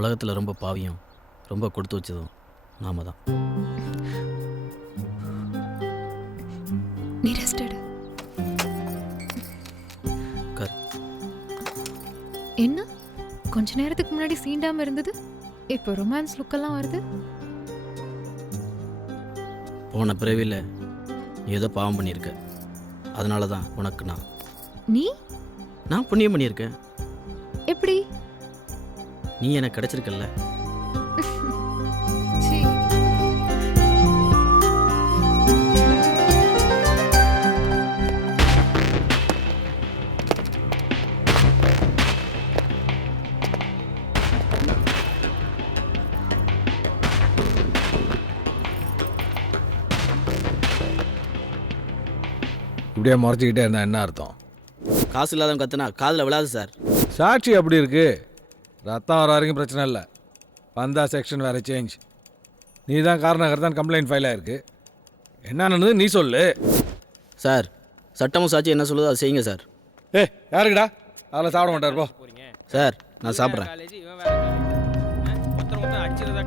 உலகத்தில் ரொம்ப பாவியும் ரொம்ப கொடுத்து வச்சதும் நாம தான். நீ ரெஸ்ட் எடு. என்ன கொஞ்ச நேரத்துக்கு முன்னாடி சீண்டாம இருந்தது, இப்போ ரொமான்ஸ் லுக்கெல்லாம் வருது. போன பிறவியில் நீ ஏதோ பாவம் பண்ணியிருக்க, அதனால தான் உனக்கு நான் புண்ணியம் பண்ணியிருக்கேன். எப்படி? நீ எனக்கு கிடைச்சிருக்கல்ல. இப்படியே முறைச்சிக்கிட்டே இருந்தா என்ன அர்த்தம்? காசு இல்லாதவங்க கத்துனா காதில் விழாது சார். சாட்சி அப்படி இருக்கு. ரத்தம் வர வரைக்கும் பிரச்சனை இல்லை. வந்தா செக்ஷன் வேறு சேஞ்ச். நீ தான் காரணம் கம்ப்ளைண்ட் ஃபைல் ஆயிருக்கு. என்ன நடந்தது நீ சொல்லு சார். சட்டமும் சாட்சி என்ன சொல்லுதோ அதை செய்யுங்க சார். யாருக்குடா? அதில் சாப்பிட மாட்டார் போ. சார் நான் சாப்பிட்றேன்.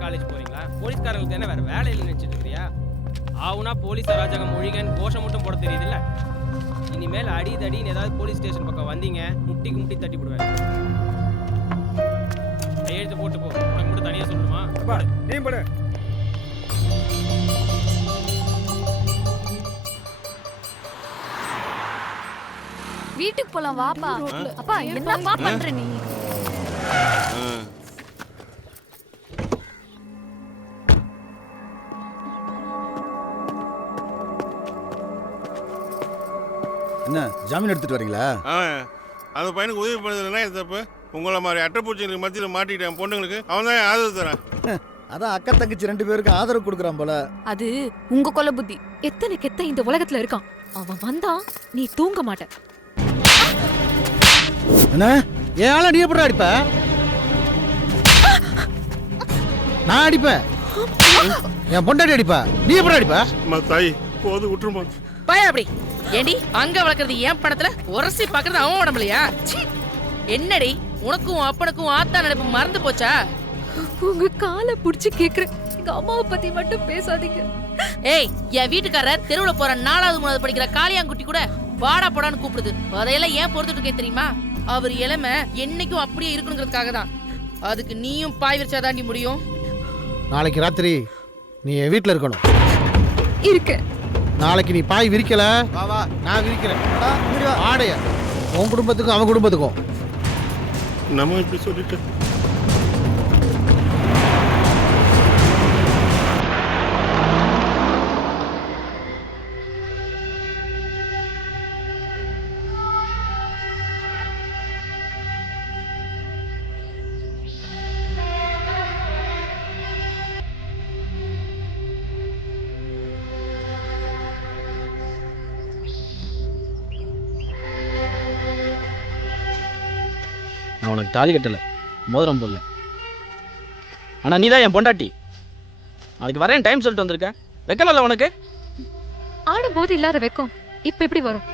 காலேஜ் போறீங்களா? போலீஸ்காரங்களுக்கு என்ன வேற வேலை இல்லைன்னு நினைச்சிட்டு இருக்கிறியா? ஆவுனா போலீஸ் அராஜகம் மொழிகன் கோஷம் மட்டும் போட தெரியுதுல்ல. இனிமேல் அடி தடின்னு ஏதாவது போலீஸ் ஸ்டேஷன் பக்கம் வந்தீங்க, முட்டி தட்டி விடுவேன். கையெழுத்து போட்டு போ. உனக்கு மட்டும் தனியா சொல்லணுமா? நீ போடு. வீட்டுக்கு போலாம் வாப்பா. அப்பா என்னப்பா பண்ற நீ? என்ன ஜாமீன் எடுத்துட்டு வரீங்களா? அந்த பையனுக்கு உதவி பண்ணுறதுனா இது தப்பு. உங்களை மாதிரி அட்டைப்பூச்சிங்களுக்கு மத்தியில் மாட்டிக்கிட்டேன் பொண்ணுங்களுக்கு அவன் தான் ஆதரவு தரேன். அதான் அக்கா தங்கச்சி 2 பேருக்கு ஆதரவு கொடுக்குறான் போல. அது உங்க கொலை புத்தி. எத்தனை கெத்த இந்த உலகத்துல இருக்கான். அவன் வந்தா நீ தூங்க மாட்ட. என்ன ஏன் நீ எப்படி அடிப்ப? நான் அடிப்பேன். என் பொண்டாட்டி அடிப்பா. நீ எப்படி அடிப்ப? தாய் போது விட்டுருமா பய அப்படி ஏண்டி அங்க வளர்க்கறது ஏன் படத்துல உரசி பாக்குறது அவன் உடம்புலையா? என்னடி உனக்கும் அப்பனுக்கும் ஆத்தா நினைப்பு மறந்து போச்சா? உங்க காலை புடிச்சு கேக்குறேன், எங்க அம்மாவை பத்தி மட்டும் பேசாதீங்க. ஏய், என் வீட்டுக்காரர் தெருவுல போற 4வது 3வது படிக்கிற காளியாங்குட்டி கூட வாடா போடான்னு கூப்பிடுது. அதையெல்லாம் ஏன் பொறுத்துட்டு இருக்கேன் தெரியுமா? அவர் இளமை என்னைக்கும் அப்படியே இருக்கணுங்கிறதுக்காக தான். அதுக்கு நீயும் பாய் விரிச்சாதாண்டி முடியும். நாளைக்கு ராத்திரி நீ என் வீட்டில் இருக்கணும். இருக்கு. நாளைக்கு நீ பாய் விரிக்கல, நான் விரிக்கிறேன். ஆடைய உன் குடும்பத்துக்கும் அவன் குடும்பத்துக்கும். நம்ம இப்படி சொல்லிட்டு நான் உனக்கு தாலி கட்டலை, மோதிரம் போடல. ஆனால் நீ தான் என் பொண்டாட்டி. அதுக்கு வரேன் டைம் சொல்லிட்டு வந்திருக்கேன். வைக்கலாம்ல உனக்கு? ஆடும்போது இல்லாத வைக்கும் இப்ப எப்படி வரும்?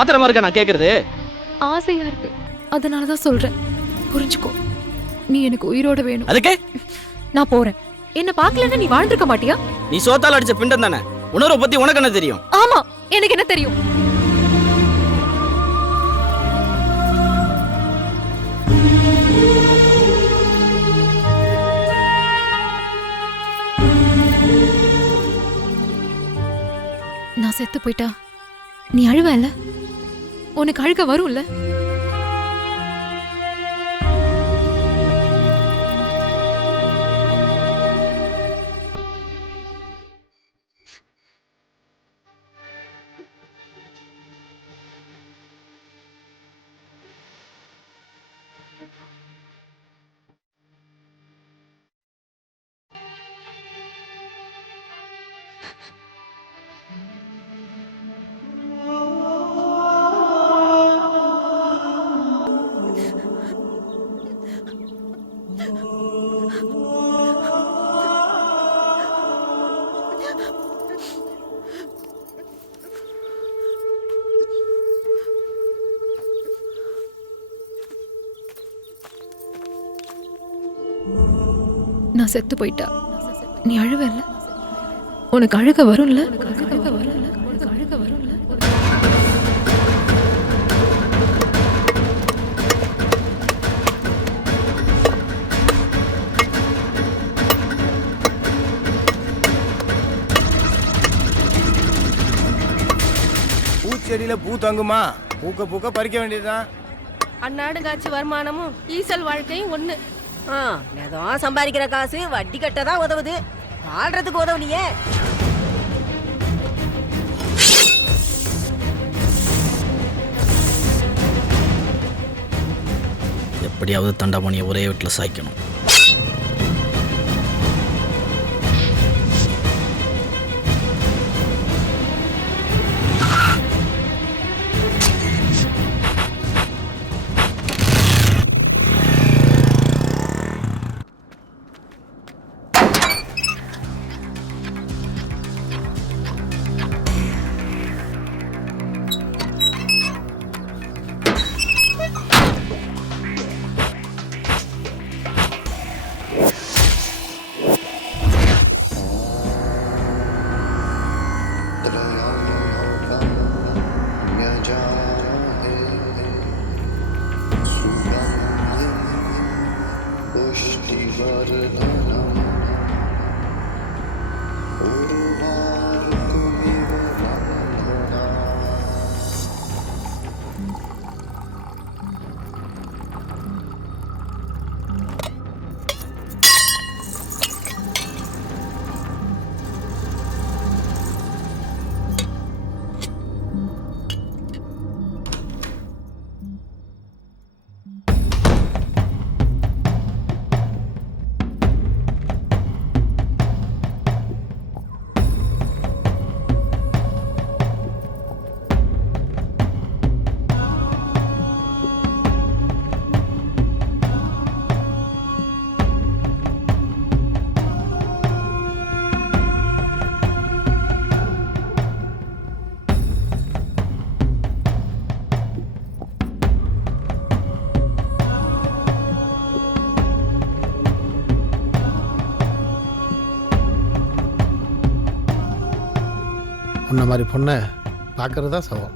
ஆத்திரமா இருக்க நான் கேட்கறது? ஆசையா இருக்கு, அதனாலதான் சொல்றேன். புரிஞ்சுக்கோ, நீ எனக்கு உயிரோட வேணும். அதுக்கு நான் போறேன். என்ன பார்க்கலன்னா நீ வாழ்ந்திருக்க மாட்டியா? நீ சோத்தால் அடிச்ச பிண்டம் தானே. உணர்வை பத்தி உனக்கு என்ன தெரியும்? ஆமா, எனக்கு என்ன தெரியும்? நான் செத்து போயிட்டா நீ அழுவல? உனக்கு அழுக வரும்ல? நான் செத்து போயிட்டா நீ அழுவல்ல? உனக்கு அழுக வரும்ல? பூச்செடியில பூ தங்குமா? பூக்க பூக்க பறிக்க வேண்டியதுதான். அந்நாடு காட்சி வருமானமும் ஈசல் வாழ்க்கையும் ஒண்ணு. ஏதோ சம்பாதிக்கிற காசு வட்டி கட்டதான் உதவுது, வாழ்றதுக்கு உதவலையே. எப்படியாவது தண்டபாணியை ஒரே வீட்டில் சாய்க்கணும். உன்ன மாதிரி பொண்ணை பார்க்கறது தான் சவம்.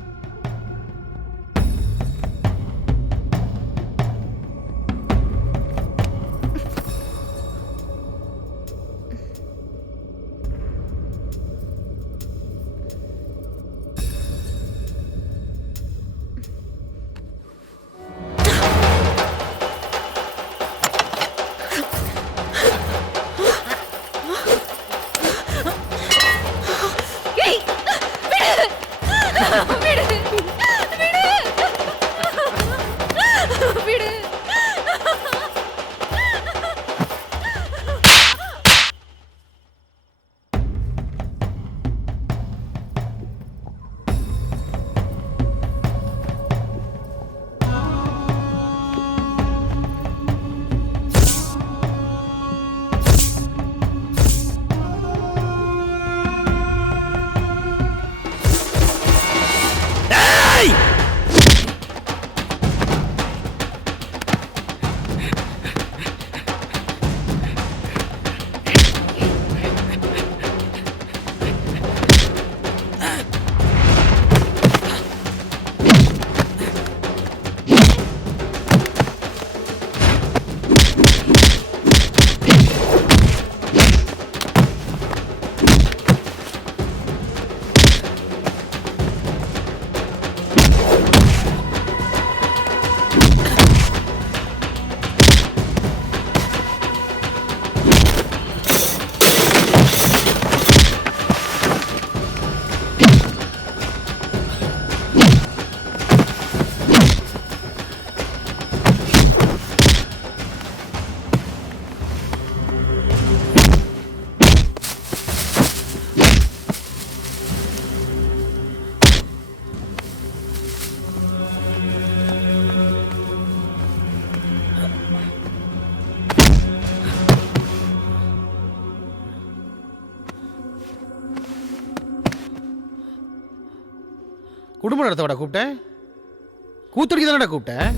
குடும்ப நடத்தவடா கூப்பிட்டேன், கூத்துடிக்க தானடா கூப்பிட்டேன்.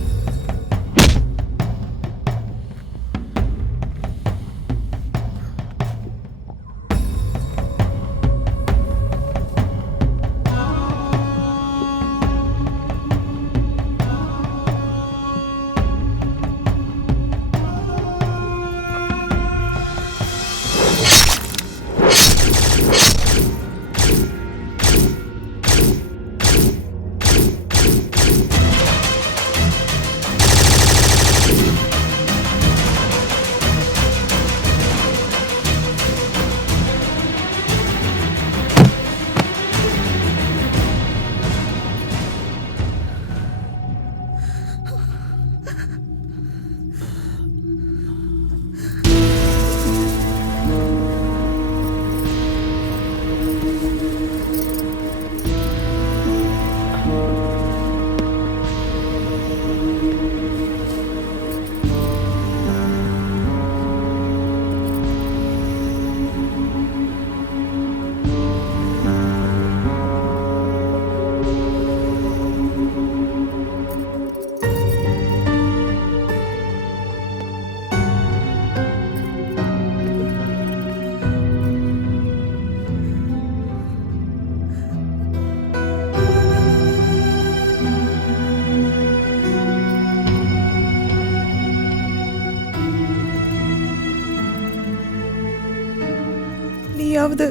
நீயாவது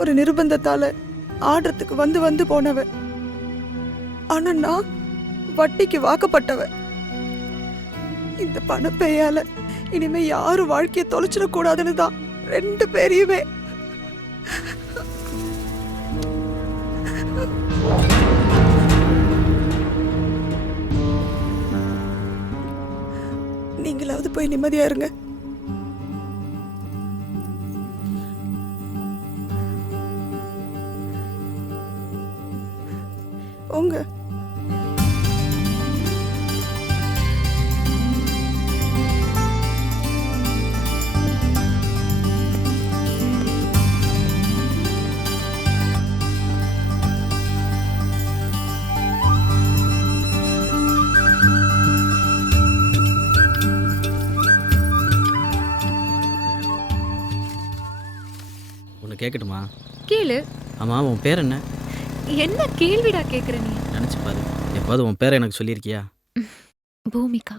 ஒரு நிர்பந்தத்தால ஆடுறதுக்கு வந்து வந்து போனவ. ஆனா நான் வட்டிக்கு வாக்கப்பட்டவ. இந்த பணப்பையால இனிமே யாரும் வாழ்க்கையை தொலைச்சிடக்கூடாதுன்னு தான் 2 பேரையுமே நீங்களாவது போய் நிம்மதியா இருங்க. உங்க ஒன்று கேட்கட்டுமா? கேளு. ஆமாம், உன் பேர் என்ன? என்ன கேள்விடா கேக்குற நீ? நினச்சி பாரு, எப்பாவது உன் பேரை எனக்கு சொல்லியிருக்கியா? பூமிகா.